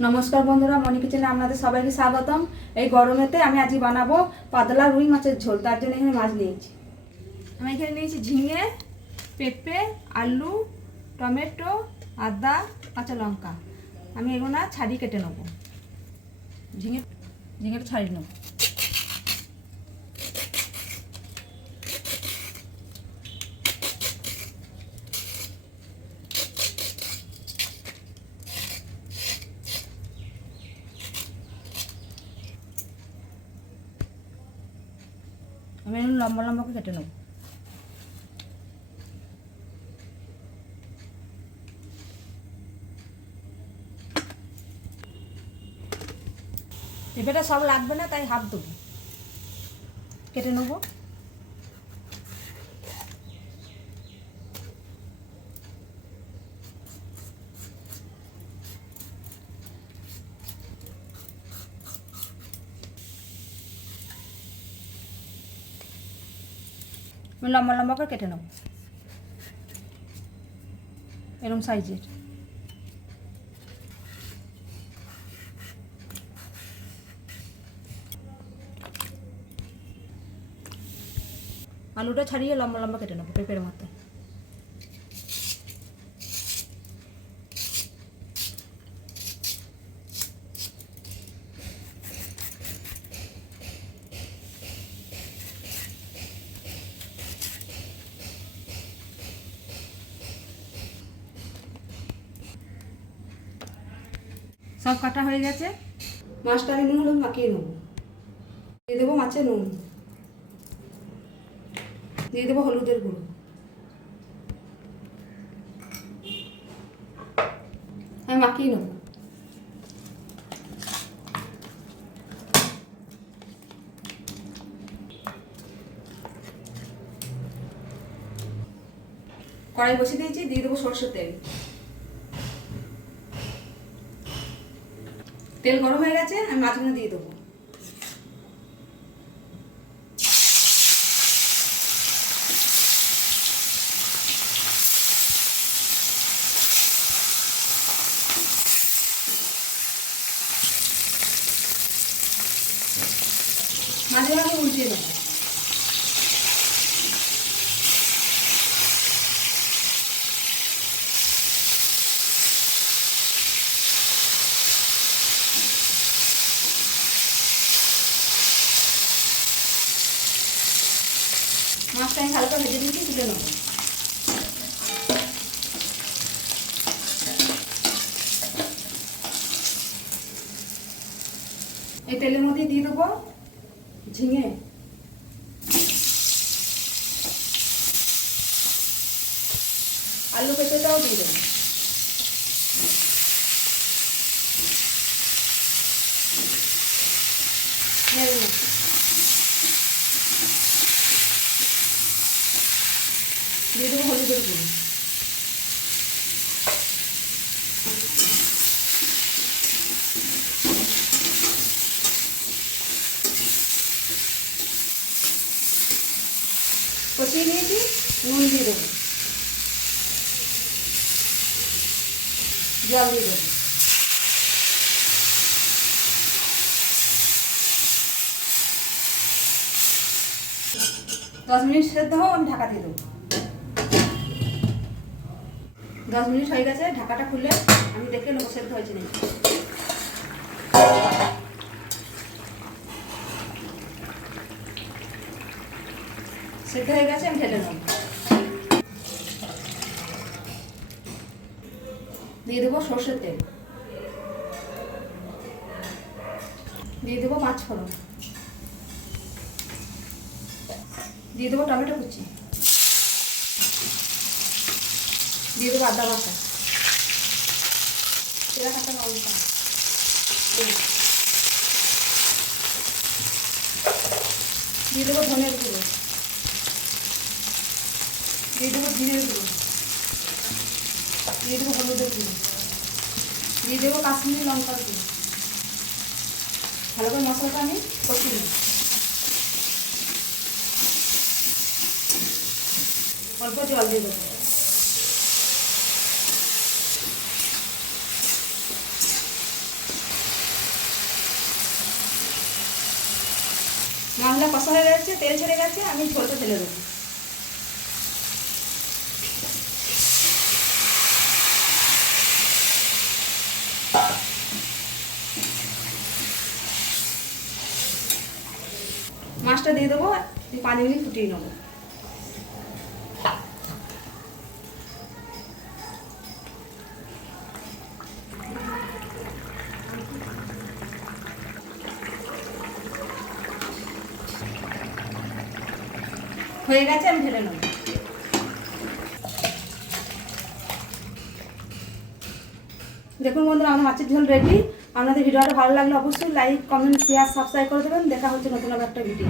नमस्कार बंधुरा मणि किचेने आपनादेर सबाइके स्वागतम। এই গরমেতে আমি আজ বানাবো পাতলা রুই মাছের ঝোল। তার জন্য এখানে মাছ নিয়েছি। আমি এখানে নিয়েছি ঝিঙে, পেঁপে, আলু, টমেটো, আদা, কাঁচা লঙ্কা। আমি এগুলো ছাড়িয়ে কেটে নেব। ঝিঙেটা ছাড়িয়ে নেব। আমি লম্বা লম্বা করে কেটে নেব। পেঁপেটা সব লাগবে না, তাই হাফ দেবো, কেটে নেব। আমি লম্বা লম্বা করে কেটে নেব, এরকম সাইজের। আলুটা ছাড়িয়ে লম্বা লম্বা কেটে নেব পেঁপের মতো। সব কাটা হয়ে গেছে। মাছটা আমি নুন হলুদ মাখিয়ে নেব। দিয়ে দেবো মাছে নুন, দিয়ে দেবো হলুদের গুঁড়ো, আমি মাখিয়ে নেব। কড়াই বসিয়ে দিয়েছি, দিয়ে দেবো সরষের তেল। তেল গরম হয়ে গেছে, আমি মাছগুলো দিয়ে দেবো। মাছগুলো আমি উল্টিয়ে দেবো। মাছটা আমি হালকা ভেজে দিয়েছি, তুলে নেব। এই তেলের মধ্যে দিয়ে দেবো ঝিঙে, আলু পেঁপেটাও দিয়ে দেবো। দিয়ে দেবো হলুদের গুঁড়ো, কষিয়ে নিয়েছি, নুন দিয়ে দেবো, জল দিয়ে দেবো। দশ মিনিট সেদ্ধ হোক, আমি ঢাকা দিয়ে দেবো। 10 মিনিট হয়ে গেছে, ঢাকাটা খুলে আমি দেখে নেবো সেদ্ধ হয়েছে নাকি। সেদ্ধ হয়ে গেছে, আমি ঢেলে নেব। দিয়ে দেবো সরষের তেল, দিয়ে দেবো পাঁচ ফোড়ন, দিয়ে দেবো টমেটো কুচি, দিয়ে দেবো আদা বাটা, তেরা কাঁচা লঙ্কা, দিয়ে দেবো ধনের গুঁড়ো, দিয়ে দেবো জিরের গুঁড়ো, দিয়ে দেবো হলুদের গুঁড়ো, দিয়ে দেবো কাশ্মীরি লঙ্কার গুঁড়ো। ভালো করে মশলাটা আমি কষিয়ে নেব। অল্প জল দিয়ে দেবো। মশলা কষা হয়ে গেছে, তেল ছেড়ে গেছে, আমি ঝোলটা ঢেলে দেবো। মাছটা দিয়ে দেবো, 5 মিনিট ফুটিয়ে নেবো। হয়ে গেছে, আমি ঢেলে নেব। দেখুন বন্ধুরা, আমার মাছের ঝোল রেডি। আপনাদের ভিডিওটা ভালো লাগলে অবশ্যই লাইক, কমেন্ট, শেয়ার, সাবস্ক্রাইব করে দেবেন। দেখা হচ্ছে নতুন একটা ভিডিও।